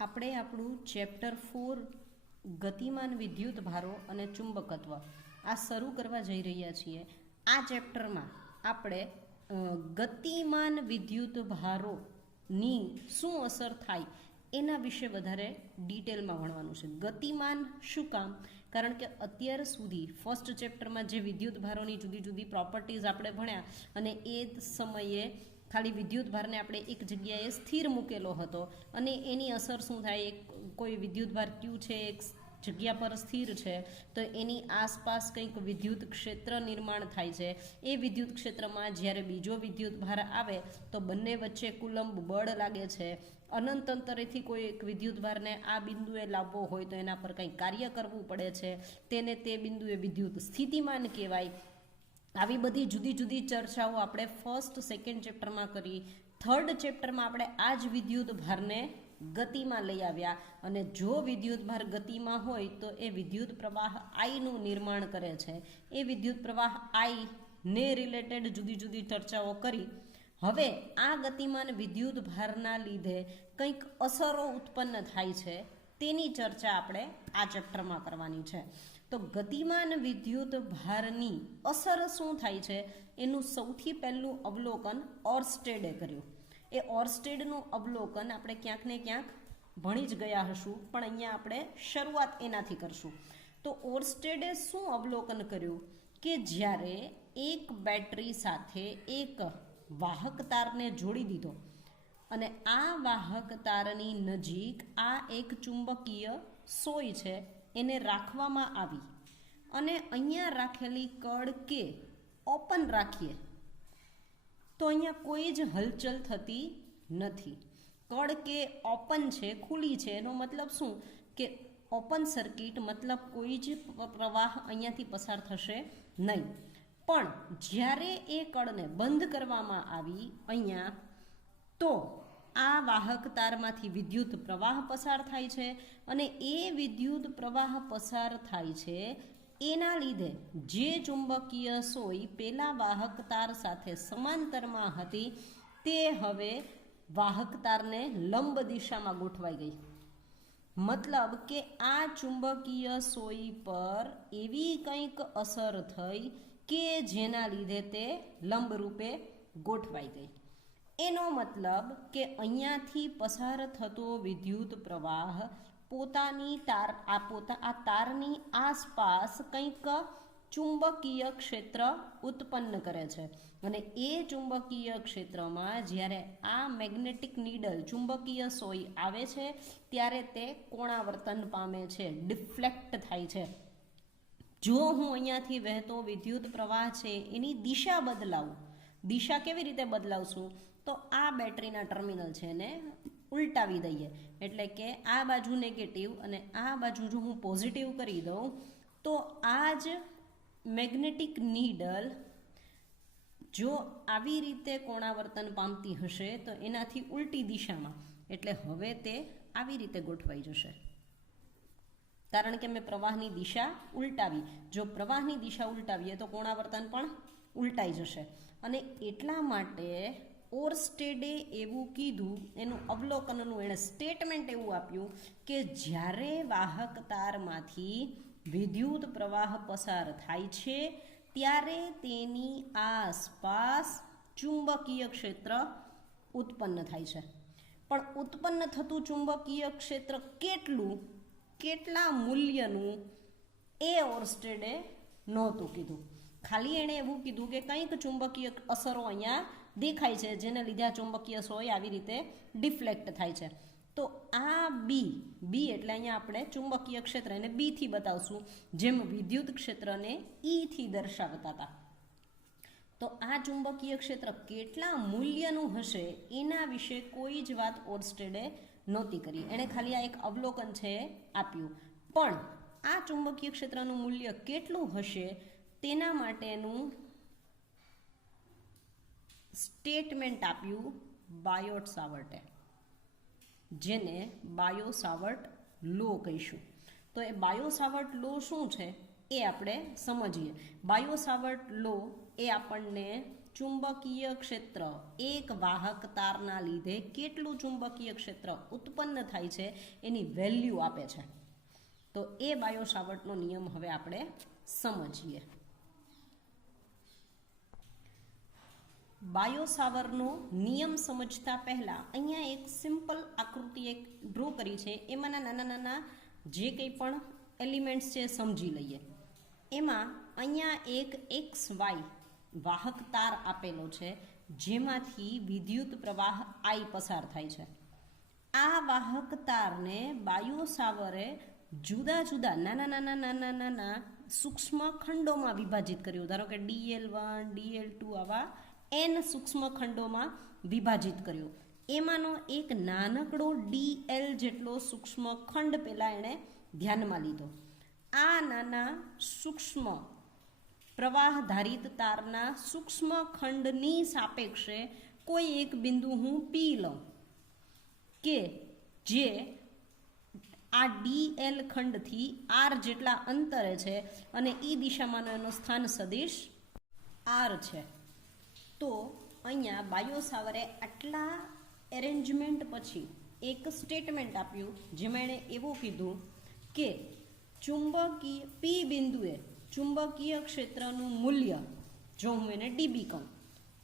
આપણે આપણું ચેપ્ટર 4 ગતિમાન વિદ્યુત ભારો અને ચુંબકત્વ આ શરૂ કરવા જઈ રહ્યા છીએ. આ ચેપ્ટરમાં આપણે ગતિમાન વિદ્યુત ભારોની શું અસર થાય એના વિશે વધારે ડિટેલમાં ભણવાનું છે. ગતિમાન શું કામ? કારણ કે અત્યાર સુધી ફર્સ્ટ ચેપ્ટરમાં જે વિદ્યુત ભારોની જુદી જુદી પ્રોપર્ટીઝ આપણે ભણ્યા અને એ સમયે ખાલી વિદ્યુત ભારને આપણે એક જગ્યાએ સ્થિર મૂકેલો હતો અને એની અસર શું થાય, કોઈ વિદ્યુત ભાર ક્યુ છે એક જગ્યા પર સ્થિર છે તો એની આસપાસ કંઈક વિદ્યુત ક્ષેત્ર નિર્માણ થાય છે. એ વિદ્યુત ક્ષેત્રમાં જ્યારે બીજો વિદ્યુત ભાર આવે તો બંને વચ્ચે કુલંબ બળ લાગે છે. અનંત અંતરેથી કોઈ એક વિદ્યુત ભારને આ બિંદુએ લાવવો હોય તો એના પર કંઈક કાર્ય કરવું પડે છે, તેને તે બિંદુએ વિદ્યુત સ્થિતિમાન કહેવાય. આવી બધી જુદી જુદી ચર્ચાઓ આપણે ફર્સ્ટ સેકન્ડ ચેપ્ટરમાં કરી. થર્ડ ચેપ્ટરમાં આપણે આ જ વિદ્યુત ભારને ગતિમાં લઈ આવ્યા અને જો વિદ્યુત ભાર ગતિમાં હોય તો એ વિદ્યુત પ્રવાહ આઈનું નિર્માણ કરે છે. એ વિદ્યુત પ્રવાહ આઈને રિલેટેડ જુદી જુદી ચર્ચાઓ કરી. હવે આ ગતિમાન વિદ્યુત ભારના લીધે કંઈક અસરો ઉત્પન્ન થાય છે તેની ચર્ચા આપણે આ ચેપ્ટરમાં કરવાની છે. તો ગતિમાન વિદ્યુત ભારની અસર શું થાય છે એનું સૌથી પહેલું અવલોકન ઓર્સ્ટેડે કર્યું. એ ઓર્સ્ટેડનું અવલોકન આપણે ક્યાંક ને ક્યાંક ભણી જ ગયા હશું, પણ અહીંયા આપણે શરૂઆત એનાથી કરશું. તો ઓર્સ્ટેડે શું અવલોકન કર્યું કે જ્યારે એક બેટરી સાથે એક વાહક તારને જોડી દીધો અને આ વાહક તારની નજીક આ એક ચુંબકીય સોય છે એને રાખવામાં આવી અને અહીંયા રાખેલી કળ કે ઓપન રાખીએ તો અહીંયા કોઈ જ હલચલ થતી નથી. કળ કે ઓપન છે, ખુલ્લી છે, એનો મતલબ શું કે ઓપન સર્કિટ, મતલબ કોઈ જ પ્રવાહ અહીંયાથી પસાર થશે નહીં. પણ જ્યારે એ કળને બંધ કરવામાં આવી અહીંયા તો આ વાહક તારમાંથી વિદ્યુત પ્રવાહ પસાર થાય છે અને એ વિદ્યુત પ્રવાહ પસાર થાય છે એના લીધે જે ચુંબકીય સોય પેલા વાહક તાર સાથે સમાંતરમાં હતી તે હવે વાહક તારને લંબ દિશામાં ગોઠવાઈ ગઈ. મતલબ કે આ ચુંબકીય સોય પર એવી કંઈક અસર થઈ કે જેના લીધે તે લંબ રૂપે ગોઠવાઈ ગઈ. એનો મતલબ કે અહીંયાથી પસાર થતો વિદ્યુત પ્રવાહ પોતાની આ તારની આસપાસ કંઈક ચુંબકીય ક્ષેત્ર ઉત્પન્ન કરે છે અને એ ચુંબકીય ક્ષેત્રમાં જ્યારે આ મેગ્નેટિક નીડલ ચુંબકીય સોય આવે છે ત્યારે તે કોણાવર્તન પામે છે, ડિફ્લેક્ટ થાય છે. જો હું અહીંયાથી વહેતો વિદ્યુત પ્રવાહ છે એની દિશા બદલાવું, દિશા કેવી રીતે બદલાવશું તો આ બેટરીના ટર્મિનલ છે ને ઉલટાવી દઈએ, એટલે કે આ બાજુ નેગેટિવ અને આ બાજુ જો હું પોઝિટિવ કરી દઉં તો આ જ મેગ્નેટિક નીડલ જો આવી રીતે કોણાવર્તન પામતી હશે તો એનાથી ઉલટી દિશામાં, એટલે હવે તે આવી રીતે ગોઠવાઈ જશે કારણ કે મેં પ્રવાહની દિશા ઉલટાવી. જો પ્રવાહની દિશા ઉલટાવીએ તો કોણાવર્તન પણ ઉલટાઈ જશે અને એટલા માટે ઓર્સ્ટેડે એવું કીધું, એનું અવલોકનનું એણે સ્ટેટમેન્ટ એવું આપ્યું કે જ્યારે વાહક તારમાંથી વિદ્યુત પ્રવાહ પસાર થાય છે ત્યારે તેની આસપાસ ચુંબકીય ક્ષેત્ર ઉત્પન્ન થાય છે. પણ ઉત્પન્ન થતું ચુંબકીય ક્ષેત્ર કેટલા મૂલ્યનું એ ઓર્સ્ટેડે નહોતું કીધું. ખાલી એણે એવું કીધું કે કંઈક ચુંબકીય અસરો અહીંયા દેખાય છે જેને લીધે આ ચુંબકીય સોય આવી રીતે ડિફ્લેક્ટ થાય છે. તો આ બી એટલે અહીંયા આપણે ચુંબકીય ક્ષેત્ર એને બી થી બતાવશું, જેમ વિદ્યુત ક્ષેત્રને ઈ થી દર્શાવતા હતા. તો આ ચુંબકીય ક્ષેત્ર કેટલા મૂલ્યનું હશે એના વિશે કોઈ જ વાત ઓર્સ્ટેડે નહોતી કરી. એણે ખાલી આ એક અવલોકન છે આપ્યું, પણ આ ચુંબકીય ક્ષેત્રનું મૂલ્ય કેટલું હશે તેના માટેનું સ્ટેટમેન્ટ આપ્યું બાયોટ સાવર્ટે, જેને બાયો સાવર્ટ લો કહીશું. તો એ બાયો-સાવર્ટ લો શું છે એ આપણે સમજીએ. બાયો-સાવર્ટ લો એ આપણને ચુંબકીય ક્ષેત્ર, એક વાહક તારના લીધે કેટલું ચુંબકીય ક્ષેત્ર ઉત્પન્ન થાય છે એની વેલ્યુ આપે છે. તો એ બાયો-સાવર્ટનો નિયમ હવે આપણે સમજીએ. બાયો-સાવર્ટનો નિયમ સમજતા પહેલા અહીંયા એક સિમ્પલ આકૃતિ એક ડ્રો કરી છે. એમાંના નાના નાના જે કંઈ પણ એલિમેન્ટ્સ છે સમજી લઈએ. એમાં અહીંયા એક XY વાહક તાર આપેલો છે જેમાંથી વિદ્યુત પ્રવાહ I પસાર થાય છે. આ વાહક તારને બાયો-સાવરે જુદા જુદા નાના નાના નાના નાના સૂક્ષ્મ ખંડોમાં વિભાજિત કર્યું. ધારો કે DL1, DL2 આવા n સૂક્ષ્મ ખંડોમાં વિભાજિત કર્યો. એમાંનો એક નાનકડો DL જેટલો સૂક્ષ્મ ખંડ પહેલાં એણે ધ્યાનમાં લીધો. આ નાના સૂક્ષ્મ પ્રવાહ ધારિત તારના સૂક્ષ્મ ખંડની સાપેક્ષે કોઈ એક બિંદુ હું P લઉં કે જે આ DL ખંડથી R જેટલા અંતરે છે અને એ દિશામાંનો એનો સ્થાન સદિશ R છે. તો અહીંયા બાયો-સાવરે આટલા એરેન્જમેન્ટ પછી એક સ્ટેટમેન્ટ આપ્યું જેમાં એણે એવું કીધું કે ચુંબકીય P બિંદુએ ચુંબકીય ક્ષેત્રનું મૂલ્ય, જો હું એને DB કહું,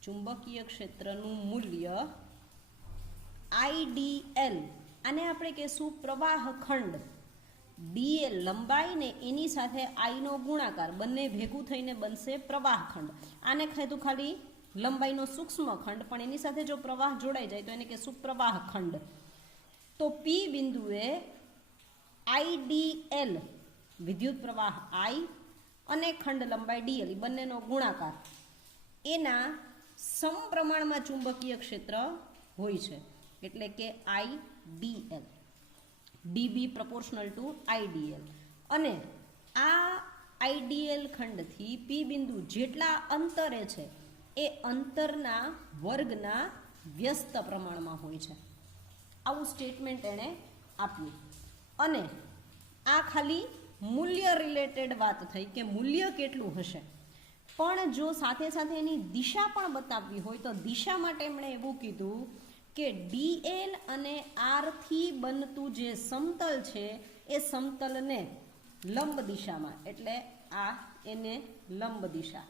ચુંબકીય ક્ષેત્રનું મૂલ્ય IDL, આને આપણે કહીશું પ્રવાહ ખંડ. DL લંબાઈ ને એની સાથે I નો ગુણાકાર બંને ભેગું થઈને બનશે પ્રવાહ ખંડ. આને કીધું ખાલી લંબાઈનો સૂક્ષ્મ ખંડ, પણ એની સાથે જો પ્રવાહ જોડાઈ જાય તો એને કહીશું પ્રવાહ ખંડ. તો P બિંદુએ IDL વિદ્યુત પ્રવાહ I અને ખંડ લંબાઈ DL બંનેનો ગુણાકાર, એના સમપ્રમાણમાં ચુંબકીય ક્ષેત્ર હોય છે. એટલે કે IDL, DB proportional to IDL. અને આ IDL ખંડથી P બિંદુ જેટલા અંતરે છે એ અંતરના વર્ગના વ્યસ્ત પ્રમાણમાં હોય છે. આવું સ્ટેટમેન્ટ એણે આપ્યું. અને આ ખાલી મૂલ્ય રિલેટેડ વાત થઈ કે મૂલ્ય કેટલું હશે, પણ જો સાથે સાથે એની દિશા પણ બતાવવી હોય તો દિશા માટે એમણે એવું કીધું કે DL અને R થી બનતું જે સમતલ છે એ સમતલને લંબ દિશામાં, એટલે આ એને લંબ દિશા,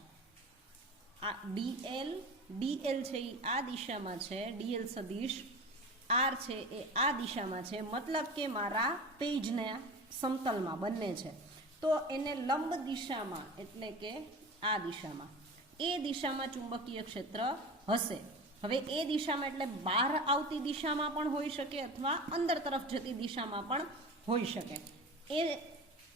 આ DL છે એ આ દિશામાં છે, DL સદિશ R છે એ આ દિશામાં છે, મતલબ કે મારા પેજને સમતલમાં બંને છે. તો એને લંબ દિશામાં એટલે કે આ દિશામાં, એ દિશામાં ચુંબકીય ક્ષેત્ર હશે. હવે એ દિશામાં એટલે બહાર આવતી દિશામાં પણ હોઈ શકે અથવા અંદર તરફ જતી દિશામાં પણ હોઈ શકે. એ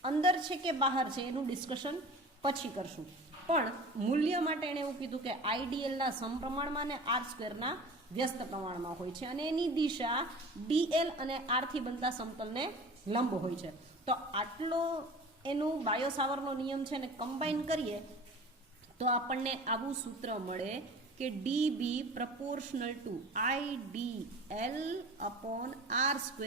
અંદર છે કે બહાર છે એનું ડિસ્કશન પછી કરશું. પણ મૂલ્ય માટે એણે એવું કીધું કે IDLના સમપ્રમાણમાં અને R² વ્યસ્ત પ્રમાણમાં હોય છે અને એની દિશા DL અને R થી બનતા સમતલને લંબ હોય છે. તો આટલો એનું બાયો-સાવરનો નિયમ છે ને કમ્બાઈન કરીએ તો આપણને આવું સૂત્ર મળે કે DB proportional to IDL upon R²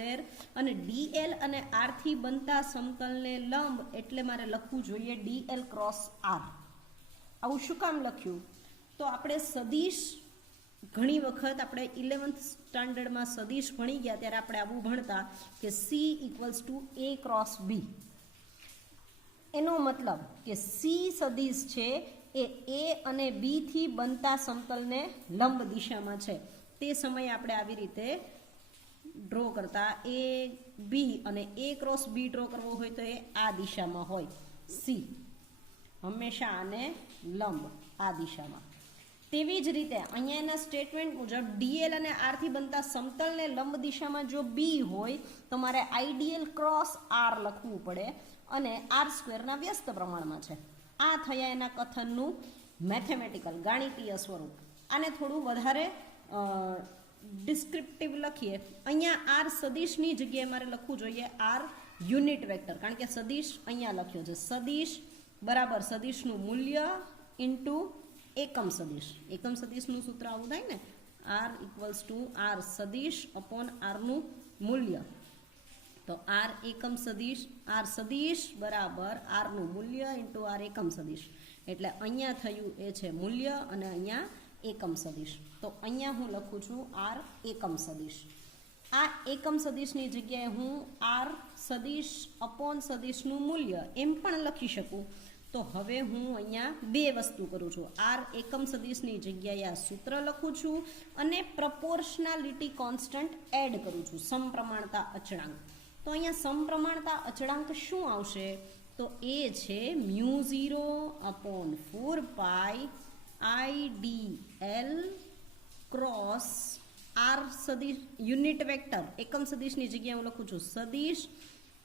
અને DL અને R થી બનતા સમતલને લંબ એટલે મારે લખવું જોઈએ DL ક્રોસ R. આવું શું કામ લખ્યું? તો આપણે સદિશ ઘણી વખત આપણે 11th સ્ટાન્ડર્ડમાં સદિશ ભણી ગયા ત્યારે આપણે આવું ભણતા કે C = A ક્રોસ B. એનો મતલબ કે C સદિશ છે એ A અને B થી બનતા સમતલને લંબ દિશામાં છે. તે સમયે આપણે આવી રીતે ડ્રો કરતા, A B અને A ક્રોસ B ડ્રો કરવો હોય તો એ આ દિશામાં હોય, C હંમેશા આને લંબ આ દિશામાં. તેવી જ રીતે અહીંયા એના સ્ટેટમેન્ટ મુજબ DL અને R થી બનતા સમતલને લંબ દિશામાં જો B હોય તો મારે IDL ક્રોસ R લખવું પડે અને R² વ્યસ્ત પ્રમાણમાં છે. આ થયા એના કથનનું મેથેમેટિકલ ગાણિતીય સ્વરૂપ. આને થોડું વધારે ડિસ્ક્રિપ્ટિવ લખીએ. અહીંયા R સદિશની જગ્યાએ મારે લખવું જોઈએ R યુનિટ વેક્ટર, કારણ કે સદિશ અહીંયા લખ્યો છે. સદિશ બરાબર સદિશનું મૂલ્ય ઇન્ટુ એકમ સદિશ. એકમ સદિશનું સૂત્ર આવું થાય ને, R = R સદિશ અપોન Rનું મૂલ્ય. તો આર એકમ સદિશ, આર સદિશ બરાબર આરનું મૂલ્ય ઇન્ટુ આર એકમ સદિશ, એટલે અહીંયા થયું એ છે મૂલ્ય અને અહીંયા એકમ સદિશ. તો અહીંયા હું લખું છું આર એકમ સદિશ. આ એકમ સદિશની જગ્યાએ હું આર સદિશ અપોન સદિશનું મૂલ્ય એમ પણ લખી શકું. તો હવે હું અહીંયા બે વસ્તુ કરું છું. આર એકમ સદિશની જગ્યાએ આ સૂત્ર લખું છું અને પ્રપોર્શનાલિટી કોન્સ્ટન્ટ એડ કરું છું, સમપ્રમાણતા અચળાંક. તો અહીંયા સમપ્રમાણતા અચળાંક શું આવશે? તો એ છે μ0 અપોન 4π IDL ક્રોસ આર સદિશ યુનિટ વેક્ટર એકમ સદિશની જગ્યાએ હું લખું છું સદિશ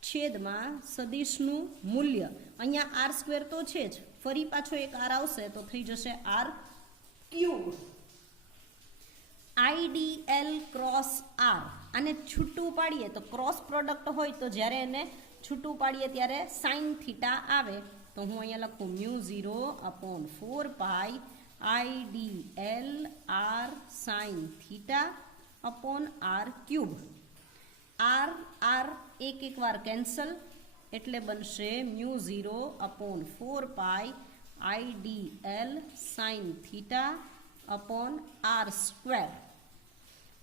છેદમાં સદિશનું મૂલ્ય. અહીંયા આર સ્ક્વેર તો છે જ, ફરી પાછો એક આર આવશે તો થઈ જશે R cube. IDL cross R, આને છૂટું પાડીએ તો ક્રોસ પ્રોડક્ટ હોય તો જ્યારે એને છૂટું પાડીએ ત્યારે સાઇન થીટા આવે. તો હું અહીંયા લખું μ0 upon 4π IDL R sine theta upon R cube. R R એક વાર કેન્સલ એટલે બનશે μ0 upon 4π IDL sine theta upon R square.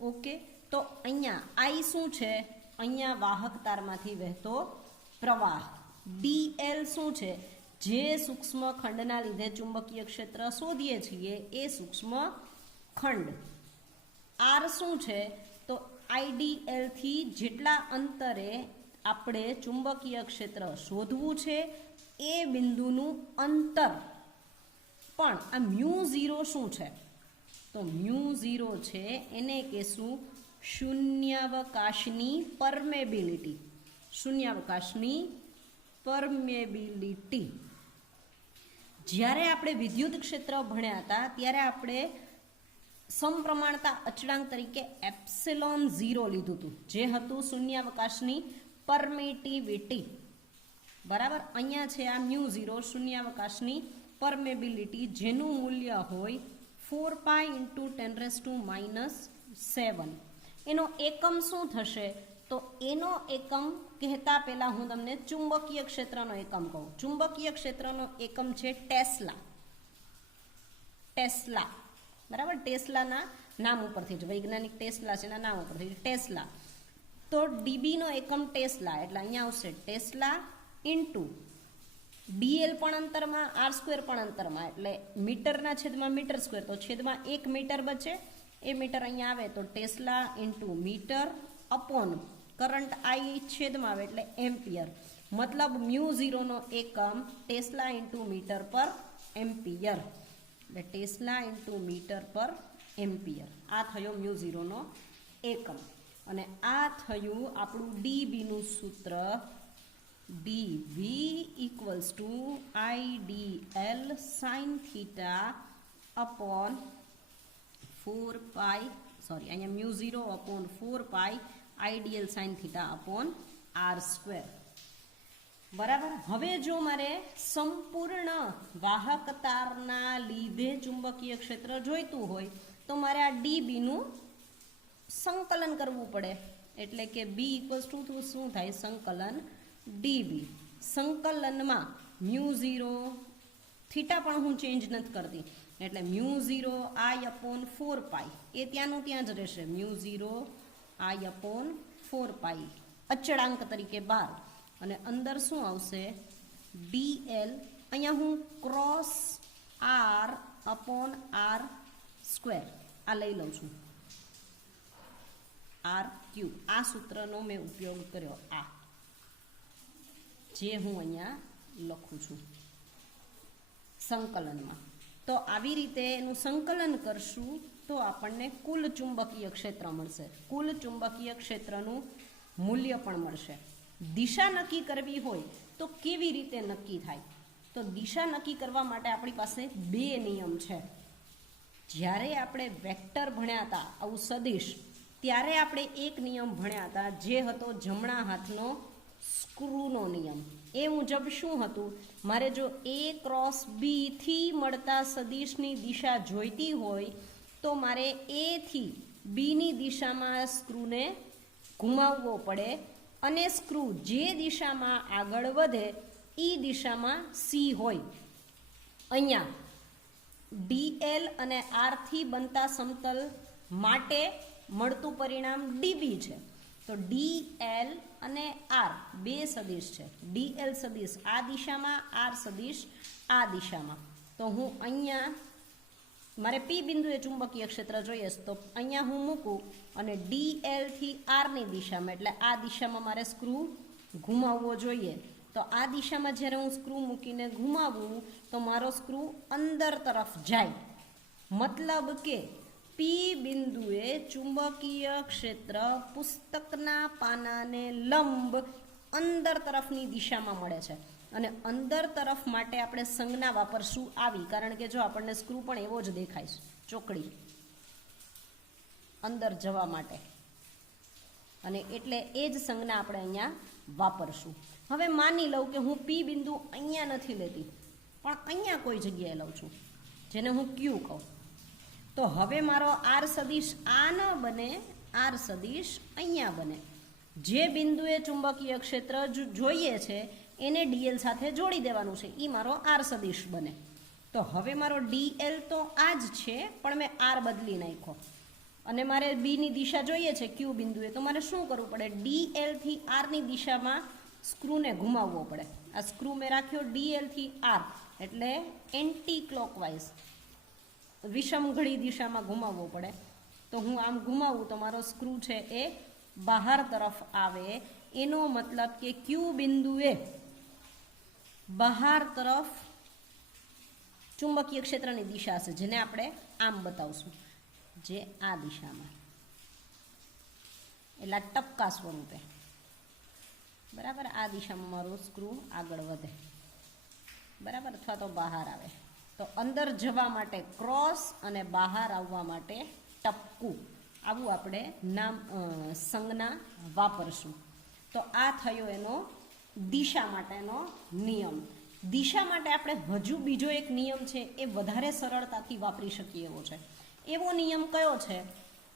Okay, તો અહીંયા આઈ શું છે? અહીંયા વાહક તારમાંથી વહેતો પ્રવાહ. DL શું છે? જે સૂક્ષ્મ ખંડના લીધે ચુંબકીય ક્ષેત્ર શોધીએ છીએ એ સૂક્ષ્મ ખંડ. આર શું છે? તો IDL થી જેટલા અંતરે આપણે ચુંબકીય ક્ષેત્ર શોધવું છે એ બિંદુનું અંતર. પણ આ μ0 શું છે? તો μ0 છે એને કહેશું શૂન્યાવકાશની પરમેબિલિટી. શૂન્યાવકાશની પરમેબિલિટી. જ્યારે આપણે વિદ્યુત ક્ષેત્ર ભણ્યા હતા ત્યારે આપણે સમપ્રમાણતા અચળાંક તરીકે એપ્સિલોન 0 લીધું હતું, જે હતું શૂન્યાવકાશની પરમિટિવિટી. બરાબર, અહીંયા છે આ μ0 શૂન્યાવકાશની પરમેબિલિટી, જેનું મૂલ્ય હોય 4π × 10⁻⁷. એનો એકમ શું થશે? તો એનો એકમ કહેતા પહેલા હું તમને ચુંબકીય ક્ષેત્રનો એકમ કહું. ચુંબકીય ક્ષેત્રનો એકમ છે ટેસ્લા. ટેસ્લા, બરાબર, ટેસ્લાના નામ ઉપરથી જ, વૈજ્ઞાનિક ટેસ્લા છે એના નામ ઉપરથી ટેસ્લા. તો ડીબીનો એકમ ટેસ્લા, એટલે અહીંયા આવશે ટેસ્લા ઇન્ટુ DL પણ અંતરમાં, આર સ્ક્વેર પણ અંતરમાં, એટલે મીટરના છેદમાં મીટર સ્ક્વેર, તો છેદમાં 1 મીટર બચે, એ મીટર અહીંયા આવે તો tesla into metre upon current I છેદમાં આવે એટલે એમ્પિયર. મતલબ μ0 નો એકમ ટેસ્લા ઇન્ટુ મીટર પર એમ્પિયર, એટલે ટેસ્લા ઇન્ટુ મીટર પર એમ્પિયર. આ થયો μ0 નો એકમ. અને આ થયું આપણું DBનું સૂત્ર. DV equals to IDL sine theta upon 4π, sorry અહીંયા μ0 upon 4π IDL sine theta upon R square. બરાબર. હવે જો મારે સંપૂર્ણ વાહક તારના લીધે ચુંબકીય ક્ષેત્ર જોઈતું હોય તો મારે આ DBનું સંકલન કરવું પડે, એટલે કે B ઇક્વલ્સ ટુ શું થાય? સંકલન DB. સંકલનમાં μ0 થીટા પણ હું ચેન્જ નથી કરતી, એટલે μ0 I અપોન 4π એ ત્યાંનું ત્યાં જ રહેશે. μ0 I અપોન 4π અચળાંક તરીકે બહાર, અને અંદર શું આવશે? DL. અહીંયા હું cross R upon R square આ લઈ લઉં છું, આર ક્યુબ. આ સૂત્રનો મેં ઉપયોગ કર્યો, આ જે હું અહીંયા લખું છું સંકલનમાં. તો આવી રીતે એનું સંકલન કરશું તો આપણને કુલ ચુંબકીય ક્ષેત્ર મળશે. કુલ ચુંબકીય ક્ષેત્રનું મૂલ્ય પણ મળશે. દિશા નક્કી કરવી હોય તો કેવી રીતે નક્કી થાય? તો દિશા નક્કી કરવા માટે આપણી પાસે બે નિયમ છે. જ્યારે આપણે વેક્ટર ભણ્યા હતા આવું સદિશ, ત્યારે આપણે એક નિયમ ભણ્યા હતા જે હતો જમણા હાથનો સ્ક્રૂનો નિયમ. એ મુજબ શું હતું? મારે જો A ક્રોસ B થી મળતા સદિશની દિશા જોઈતી હોય તો મારે A થી B ની દિશામાં સ્ક્રૂને ઘુમાવવો પડે અને સ્ક્રૂ જે દિશામાં આગળ વધે એ દિશામાં સી હોય. અહીંયા ડીએલ અને આરથી બનતા સમતલ માટે મળતું પરિણામ ડીબી છે. તો ડીએલ અને આર બે સદિશ છે. ડીએલ સદિશ આ દિશામાં, આર સદિશ આ દિશામાં. તો હું અહીંયા મારે પી બિંદુએ ચુંબકીય ક્ષેત્ર જોઈએ છે, તો અહીંયા હું મૂકું અને ડીએલથી આરની દિશામાં, એટલે આ દિશામાં મારે સ્ક્રૂ ઘુમાવવો જોઈએ. તો આ દિશામાં જ્યારે હું સ્ક્રૂ મૂકીને ઘુમાવું તો મારો સ્ક્રૂ અંદર તરફ જાય. મતલબ કે પી બિંદુએ ચુંબકીય ક્ષેત્ર પુસ્તકના પાનાને લંબ અંદર તરફની દિશામાં મળે છે. અને અંદર તરફ માટે આપણે સંજ્ઞા વાપરશું આવી, કારણ કે જો આપણને સ્ક્રૂ પણ એવો જ દેખાય છે, ચોકડી અંદર જવા માટે, અને એટલે એ જ સંજ્ઞા આપણે અહીંયા વાપરશું. હવે માની લઉં કે હું પી બિંદુ અહીંયા નથી લેતી, પણ અહીંયા કોઈ જગ્યાએ લઉં છું, જેને હું ક્યુ કહું. તો હવે મારો આર સદિશ આ ન બને, આર સદિશ અહીંયા બને. જે બિંદુએ ચુંબકીય ક્ષેત્ર જોઈએ છે એને ડીએલ સાથે જોડી દેવાનું છે, એ મારો આર સદિશ બને. તો હવે મારો ડીએલ તો આ જ છે, પણ મેં આર બદલી નાખ્યો અને મારે બીની દિશા જોઈએ છે ક્યુ બિંદુએ. તો મારે શું કરવું પડે? ડીએલથી આરની દિશામાં સ્ક્રૂને ઘુમાવવો પડે. આ સ્ક્રૂ મેં રાખ્યો ડીએલથી આર, એટલે એન્ટી ક્લોકવાઇઝ વિષમ ઘડી દિશામાં ઘુમાવવો પડે. તો હું આમ ઘુમાવું તો મારો સ્ક્રૂ છે એ બહાર તરફ આવે. એનો મતલબ કે ક્યુ બિંદુએ બહાર તરફ ચુંબકીય ક્ષેત્રની દિશા છે, જેને આપણે આમ બતાવશું, જે આ દિશામાં, એટલે ટપકા સ્વરૂપે, બરાબર. આ દિશામાં મારું સ્ક્રૂ આગળ વધે, બરાબર, અથવા તો બહાર આવે. તો અંદર જવા માટે ક્રોસ અને બહાર આવવા માટે ટપકું, આવું આપણે નામ સંજ્ઞા વાપરશું. તો આ થયો એનો દિશા માટેનો નિયમ. દિશા માટે આપણે હજુ બીજો એક નિયમ છે એ વધારે સરળતાથી વાપરી શકીએ એવો છે. એવો નિયમ કયો છે?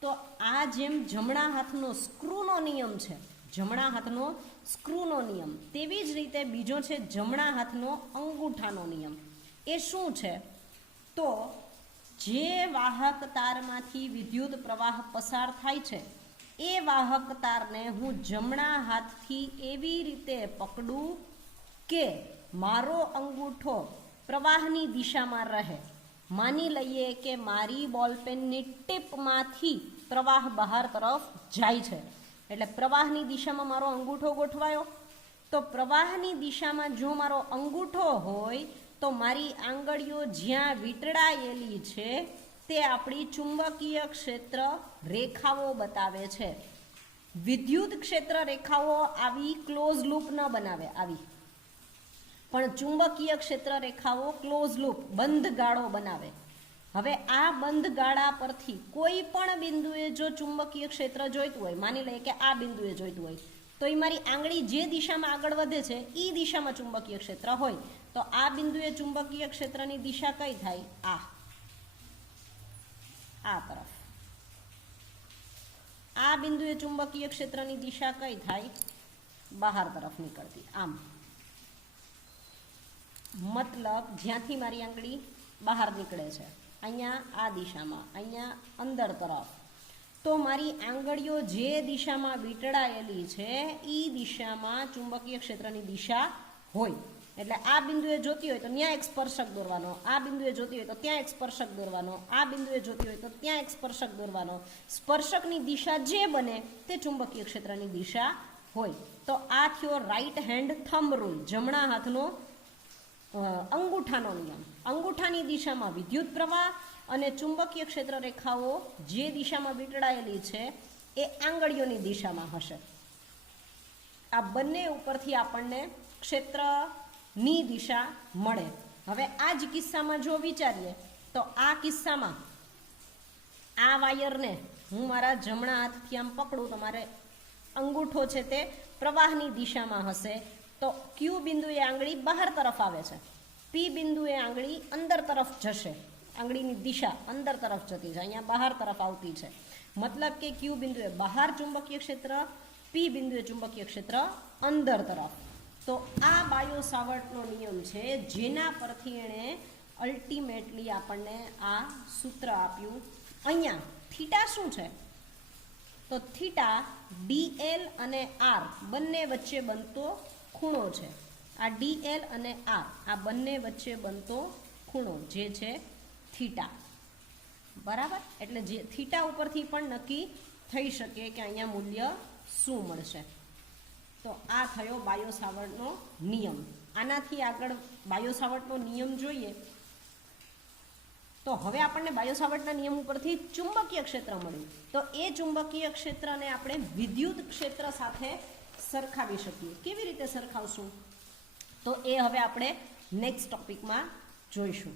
તો આ જેમ જમણા હાથનો સ્ક્રૂનો નિયમ છે, જમણા હાથનો સ્ક્રૂનો નિયમ, તેવી જ રીતે બીજો છે જમણા હાથનો અંગૂઠાનો નિયમ. એ શું છે? તો જે વાહક તારમાંથી વિદ્યુત પ્રવાહ પસાર થાય છે એ વાહક તારને હું જમણા હાથથી એવી રીતે પકડું કે મારો અંગૂઠો પ્રવાહની દિશામાં રહે. માની લઈએ કે મારી બોલપેનની ટીપમાંથી પ્રવાહ બહાર તરફ જાય છે, એટલે પ્રવાહની દિશામાં મારો અંગૂઠો ગોઠવાયો. તો પ્રવાહની દિશામાં જો મારો અંગૂઠો હોય તો મારી આંગળીઓ જ્યાં વીંટળાયેલી છે તે આપણી ચુંબકીય ક્ષેત્ર રેખાઓ બતાવે છે. વિદ્યુત ક્ષેત્ર રેખાઓ આવી ક્લોઝ લૂપ ન બનાવે, આવી, પણ ચુંબકીય ક્ષેત્ર રેખાઓ ક્લોઝ લૂપ, બંધ ગાળો બનાવે. હવે આ બંધ ગાળા પરથી કોઈ પણ બિંદુએ જો ચુંબકીય ક્ષેત્ર જોઈતું હોય, માની લઈએ કે આ બિંદુએ જોઈતું હોય, તો એ મારી આંગળી જે દિશામાં આગળ વધે છે એ દિશામાં ચુંબકીય ક્ષેત્ર હોય. તો આ બિંદુએ ચુંબકીય ક્ષેત્રની દિશા કઈ થાય? આ તરફ. આ બિંદુએ ચુંબકીય ક્ષેત્રની દિશા કઈ થાય? બહાર તરફ નીકળતી, આમ. મતલબ જ્યાંથી મારી આંગળી બહાર નીકળે છે, અહીંયા આ દિશામાં, અહીંયા અંદર તરફ. તો મારી આંગળીઓ જે દિશામાં વીંટળાયેલી છે એ દિશામાં ચુંબકીય ક્ષેત્રની દિશા હોય. એટલે આ બિંદુએ જોતી હોય તો ત્યાં એક સ્પર્શક દોરવાનો, આ બિંદુએ જોતી હોય તો ત્યાં એક સ્પર્શક દોરવાનો, આ બિંદુએ જોતી હોય તો ત્યાં એક સ્પર્શક દોરવાનો. સ્પર્શકની દિશા જે બને તે ચુંબકીય ક્ષેત્રની દિશા હોય. તો આ થયો રાઈટ હેન્ડ થંબ રૂલ, જમણા હાથનો અંગૂઠાનો નિયમ. અંગૂઠાની દિશામાં વિદ્યુત પ્રવાહ અને ચુંબકીય ક્ષેત્ર રેખાઓ જે દિશામાં વીંટળાયેલી છે એ આંગળીઓની દિશામાં હશે. આ બંને ઉપરથી આપણને ક્ષેત્રની દિશા મળે. હવે આ જ કિસ્સામાં જો વિચારીએ તો આ કિસ્સામાં આ વાયરને હું મારા જમણા હાથથી આમ પકડું તો મારે અંગૂઠો છે તે પ્રવાહની દિશામાં હશે. તો ક્યુ બિંદુએ આંગળી બહાર તરફ આવે છે, પી બિંદુએ આંગળી અંદર તરફ જશે, આંગળીની દિશા અંદર તરફ જતી છે, અહીંયા બહાર તરફ આવતી છે. મતલબ કે ક્યુ બિંદુએ બહાર ચુંબકીય ક્ષેત્ર પી બિંદુએ ચુંબકીય ક્ષેત્ર અંદર તરફ. તો આ બાયો સાવર્ટનો નિયમ છે, જેના પરથી એણે અલ્ટિમેટલી આપણને આ સૂત્ર આપ્યું. અહીંયા થીટા શું છે? તો થીટા ડીએલ અને આર બંને વચ્ચે બનતો ખૂણો છે. આ ડીએલ અને આર આ બંને વચ્ચે બનતો ખૂણો જે છે થીટા. બરાબર, એટલે જે થીટા ઉપરથી પણ નક્કી થઈ શકે કે અહીંયા મૂલ્ય શું મળશે. તો આ થયો બાયો સાવર્ટનો નિયમ. આનાથી આગળ બાયો સાવર્ટનો નિયમ જોઈએ તો હવે આપણને બાયો સાવર્ટના નિયમ ઉપરથી ચુંબકીય ક્ષેત્ર મળ્યું. તો એ ચુંબકીય ક્ષેત્રને આપણે વિદ્યુત ક્ષેત્ર સાથે સરખાવી શકીએ. કેવી રીતે સરખાવશું? તો એ હવે આપણે નેક્સ્ટ ટોપિકમાં જોઈશું.